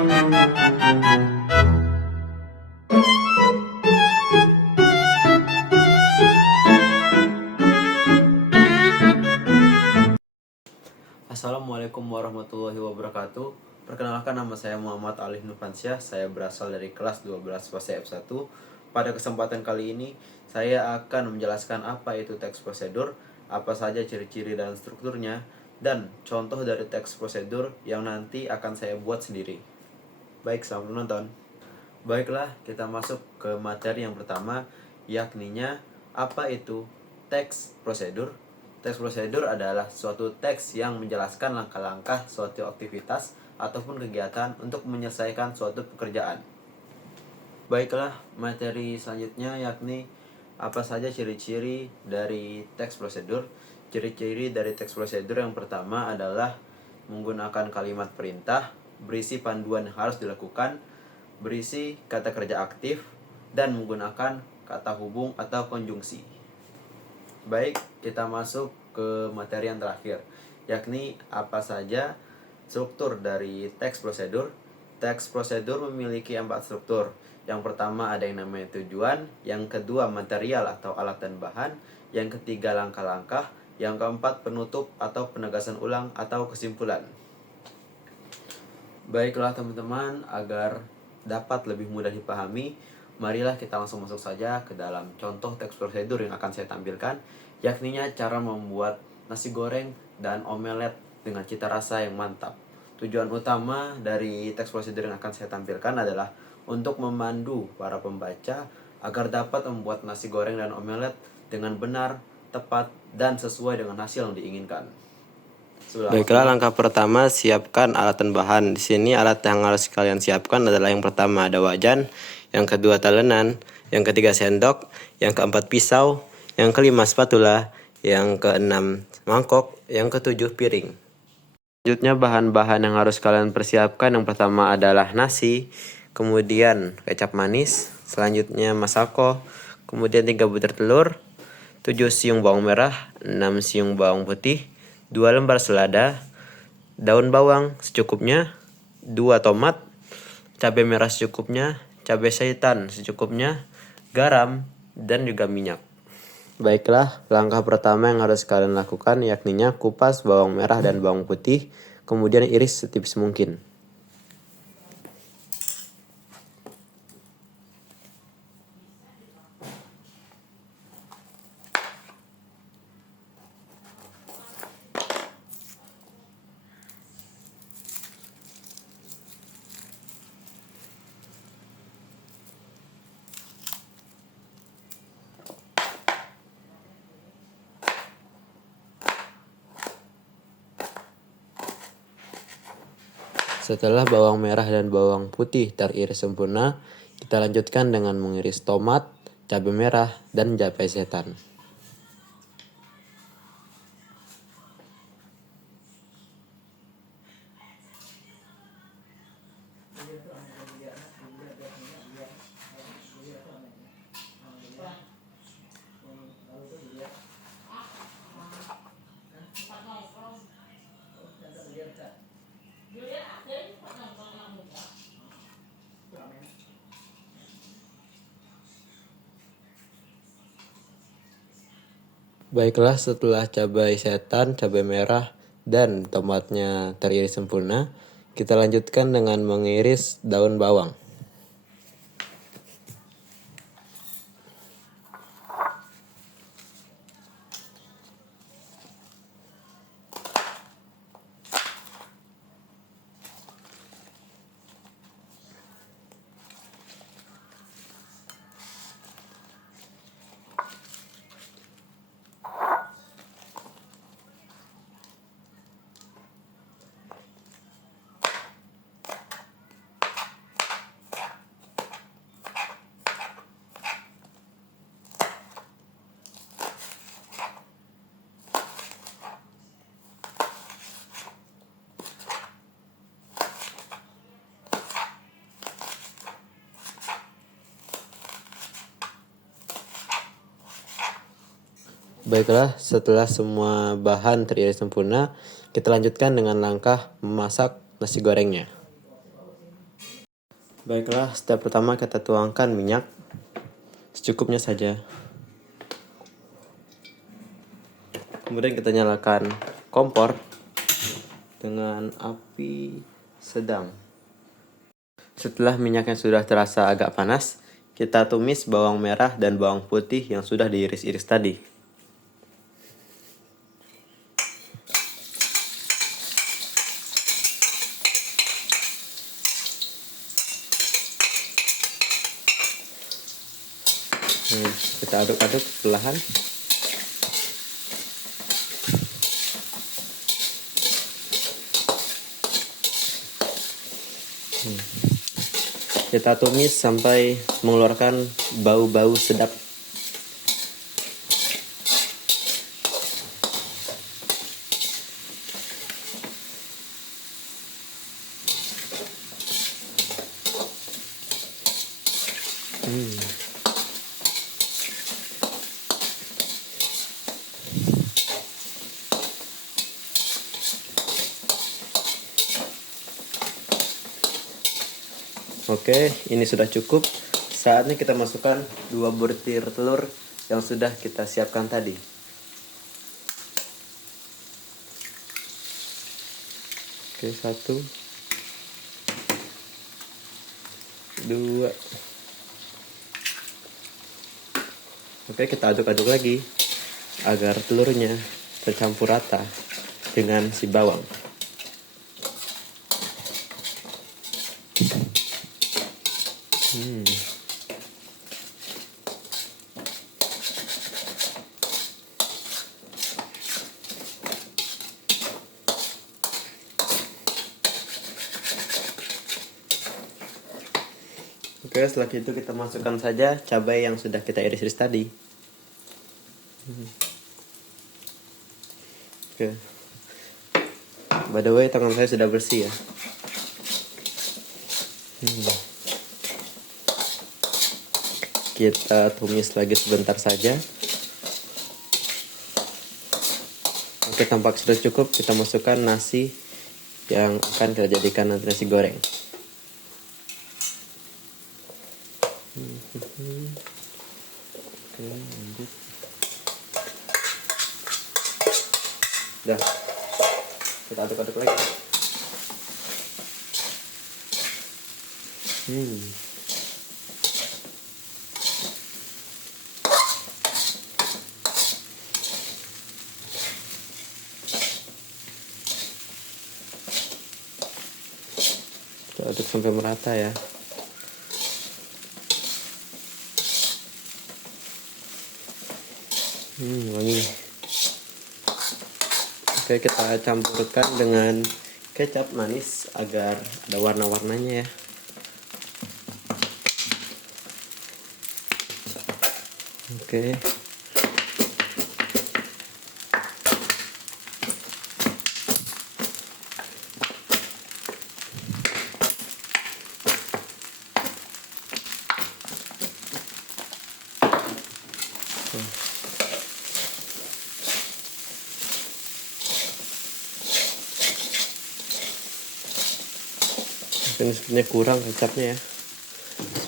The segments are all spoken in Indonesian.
Assalamualaikum warahmatullahi wabarakatuh. Perkenalkan, nama saya Muhammad Alif Nufansyah. Saya berasal dari kelas 12 fase F1. Pada kesempatan kali ini, saya akan menjelaskan apa itu teks prosedur, apa saja ciri-ciri dan strukturnya, dan contoh dari teks prosedur yang nanti akan saya buat sendiri. Baik, selamat menonton. Baiklah, kita masuk ke materi yang pertama, yakninya apa itu teks prosedur. Teks prosedur adalah suatu teks yang menjelaskan langkah-langkah suatu aktivitas ataupun kegiatan untuk menyelesaikan suatu pekerjaan. Baiklah, materi selanjutnya yakni apa saja ciri-ciri dari teks prosedur. Ciri-ciri dari teks prosedur yang pertama adalah menggunakan kalimat perintah, berisi panduan yang harus dilakukan, berisi kata kerja aktif, dan menggunakan kata hubung atau konjungsi. Baik, kita masuk ke materi yang terakhir, yakni apa saja struktur dari teks prosedur. Teks prosedur memiliki 4 struktur. Yang pertama ada yang namanya tujuan, yang kedua material atau alat dan bahan, yang ketiga langkah-langkah, yang keempat penutup atau penegasan ulang atau kesimpulan. Baiklah teman-teman, agar dapat lebih mudah dipahami, marilah kita langsung masuk saja ke dalam contoh teks prosedur yang akan saya tampilkan, yakninya cara membuat nasi goreng dan omelet dengan cita rasa yang mantap. Tujuan utama dari teks prosedur yang akan saya tampilkan adalah untuk memandu para pembaca agar dapat membuat nasi goreng dan omelet dengan benar, tepat, dan sesuai dengan hasil yang diinginkan. Baiklah, langkah pertama siapkan alat dan bahan. Di sini alat yang harus kalian siapkan adalah yang pertama ada wajan, yang kedua talenan, yang ketiga sendok, yang keempat pisau, yang kelima spatula, yang keenam mangkok, yang ketujuh piring. Selanjutnya bahan-bahan yang harus kalian persiapkan, yang pertama adalah nasi, kemudian kecap manis, selanjutnya masako, kemudian 3 butir telur, 7 siung bawang merah, 6 siung bawang putih, 2 lembar selada, daun bawang secukupnya, 2 tomat, cabai merah secukupnya, cabai setan secukupnya, garam, dan juga minyak. Baiklah, langkah pertama yang harus kalian lakukan yakninya kupas bawang merah dan bawang putih, kemudian iris setipis mungkin. Setelah bawang merah dan bawang putih teriris sempurna, kita lanjutkan dengan mengiris tomat, cabai merah, dan cabai setan. Baiklah, setelah cabai setan, cabai merah, dan tomatnya teriris sempurna, kita lanjutkan dengan mengiris daun bawang. Baiklah, setelah semua bahan teriris sempurna, kita lanjutkan dengan langkah memasak nasi gorengnya. Baiklah, step pertama kita tuangkan minyak secukupnya saja. Kemudian kita nyalakan kompor dengan api sedang. Setelah minyaknya sudah terasa agak panas, kita tumis bawang merah dan bawang putih yang sudah diiris-iris tadi. Kita aduk-aduk perlahan. Kita tumis sampai mengeluarkan bau-bau sedap. Oke, ini sudah cukup. Saatnya kita masukkan 2 butir telur yang sudah kita siapkan tadi. Oke, 1, 2. Oke, kita aduk-aduk lagi agar telurnya tercampur rata dengan si bawang. Oke, setelah itu kita masukkan saja cabai yang sudah kita iris-iris tadi. Oke. By the way, tangan saya sudah bersih ya. Kita tumis lagi sebentar saja. Oke, tampak sudah cukup. Kita masukkan nasi yang akan kita jadikan nanti nasi goreng. Oke, lanjut. Dah. Kita aduk-aduk lagi. Kita aduk sampai merata ya. Wangi. Oke, kita campurkan dengan kecap manis agar ada warna-warnanya ya. Oke. Ini sebenarnya kurang kecapnya ya.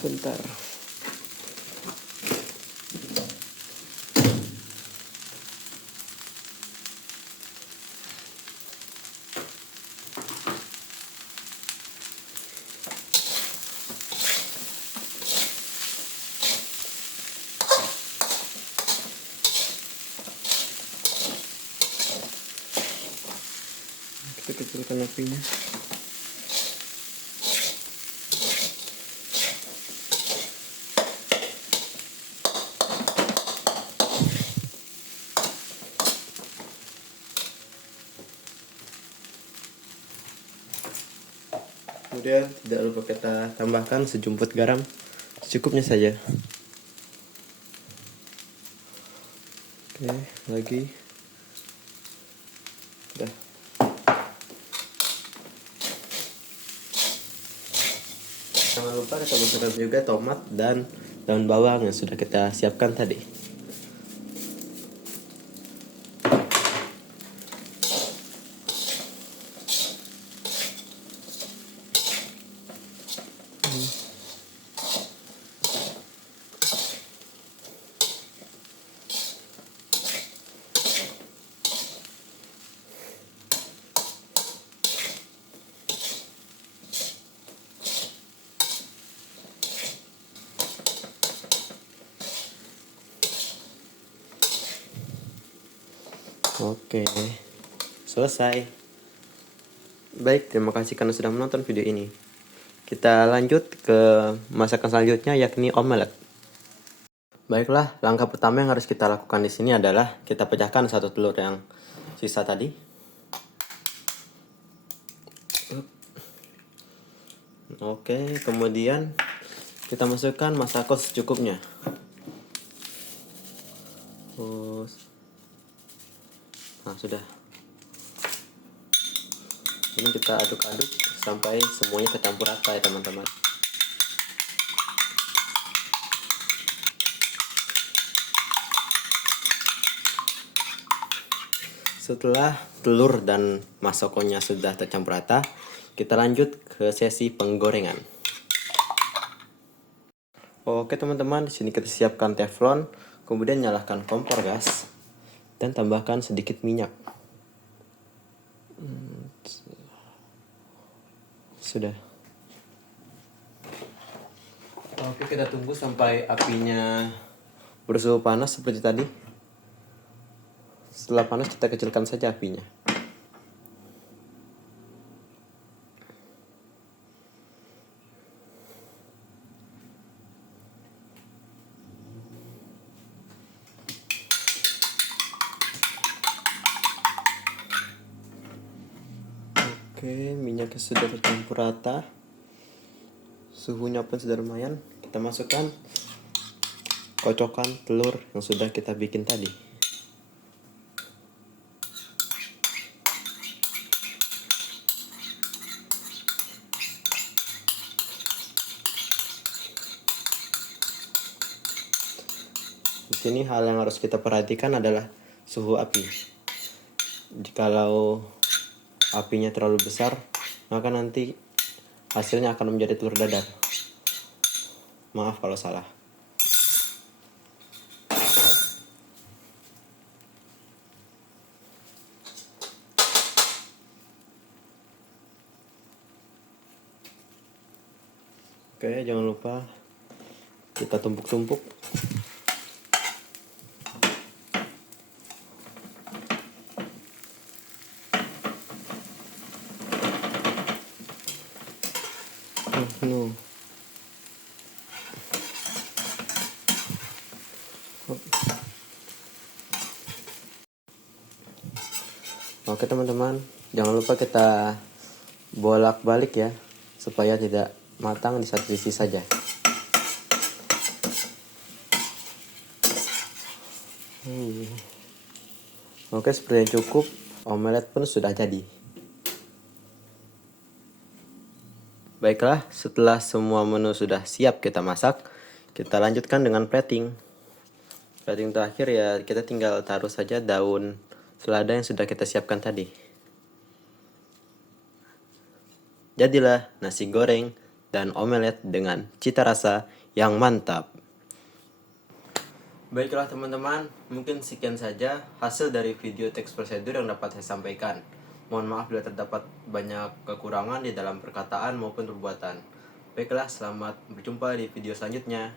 Sebentar. Kita kecilkan apinya. Kemudian tidak lupa kita tambahkan sejumput garam secukupnya saja. Oke, lagi. Udah. Jangan lupa kita masukkan juga tomat dan daun bawang yang sudah kita siapkan tadi. Oke, selesai. Baik, terima kasih karena sudah menonton video ini. Kita lanjut ke masakan selanjutnya, yakni omelet. Baiklah, langkah pertama yang harus kita lakukan di sini adalah kita pecahkan satu telur yang sisa tadi. Oke, kemudian kita masukkan masako secukupnya. Nah, sudah. Ini kita aduk-aduk sampai semuanya tercampur rata ya teman-teman. Setelah telur dan masakonya sudah tercampur rata, kita lanjut ke sesi penggorengan. Oke teman-teman, di sini kita siapkan teflon, kemudian nyalakan kompor gas dan tambahkan sedikit minyak. Sudah. Oke, kita tunggu sampai apinya bersuhu panas seperti tadi. Setelah panas kita kecilkan saja apinya. Oke, minyaknya sudah tercampur rata. Suhunya pun sudah lumayan. Kita masukkan kocokan telur yang sudah kita bikin tadi. Di sini hal yang harus kita perhatikan adalah suhu api. Jikalau apinya terlalu besar, maka nanti hasilnya akan menjadi telur dadar. Maaf kalau salah. Oke, jangan lupa kita tumpuk-tumpuk. No. Oke teman-teman, jangan lupa kita bolak-balik ya, supaya tidak matang di satu sisi saja. Oke, seperti yang cukup, omelet pun sudah jadi. Baiklah, setelah semua menu sudah siap kita masak, kita lanjutkan dengan plating. Plating terakhir ya, kita tinggal taruh saja daun selada yang sudah kita siapkan tadi. Jadilah nasi goreng dan omelet dengan cita rasa yang mantap. Baiklah teman-teman, mungkin sekian saja hasil dari video teks prosedur yang dapat saya sampaikan. Mohon maaf bila terdapat banyak kekurangan di dalam perkataan maupun perbuatan. Baiklah, selamat berjumpa di video selanjutnya.